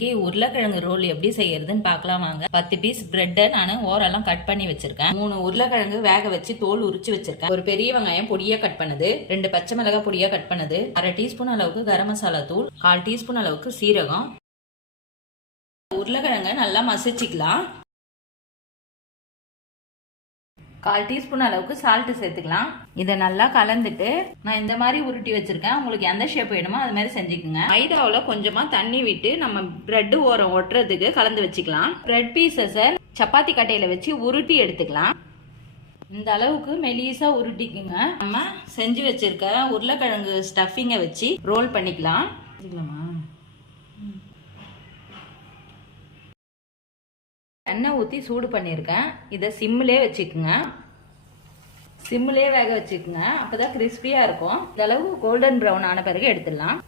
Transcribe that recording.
இன்னைக்கு உருளைக்கிழங்கு ரோல் எப்படி செய்யறதுன்னு பார்க்கலாம் வாங்க. 10 பீஸ் பிரெட்டை நான் ஓரெல்லாம் கட் பண்ணி வச்சிருக்கேன். 3 உருளைக்கிழங்கு வேக வச்சு தோல் உரிச்சு வச்சிருக்கேன். ஒரு பெரிய வெங்காயம் பொடியா கட் பண்ணது, 2 பச்சை மிளகாய் பொடியா கட் பண்ணது, அரை டீஸ்பூன் அளவுக்கு கரம் மசாலா தூள், 1/4 டீஸ்பூன் அளவுக்கு சீரகம். உருளைக்கிழங்க நல்லா மசிச்சுக்கலாம். 1/4 டீஸ்பூன் அளவுக்கு சால்ட் சேர்த்துக்கலாம். இதை நல்லா கலந்துட்டு நான் இந்த மாதிரி உருட்டி வச்சிருக்கேன். உங்களுக்கு எந்த ஷேப் வேணுமோ அது மாதிரி செஞ்சுக்கோங்க. மைதாவில் கொஞ்சமா தண்ணி விட்டு நம்ம பிரெட் ஓரம் ஒட்டுறதுக்கு கலந்து வச்சுக்கலாம். பிரெட் பீசஸை சப்பாத்தி கட்டையில வச்சு உருட்டி எடுத்துக்கலாம். இந்த அளவுக்கு மெலிசா உருட்டிக்குங்க. நம்ம செஞ்சு வச்சிருக்க உருளைக்கிழங்கு ஸ்டஃபிங்கை வச்சு ரோல் பண்ணிக்கலாம். எண்ணெய் ஊற்றி சூடு பண்ணியிருக்கேன். இதை சிம்மிலே வச்சுக்குங்க. சிம்மிலே வேக வச்சுக்குங்க. அப்போதான் கிறிஸ்பியாக இருக்கும். இந்த அளவு கோல்டன் ப்ரௌன் ஆன பிறகு எடுத்துடலாம்.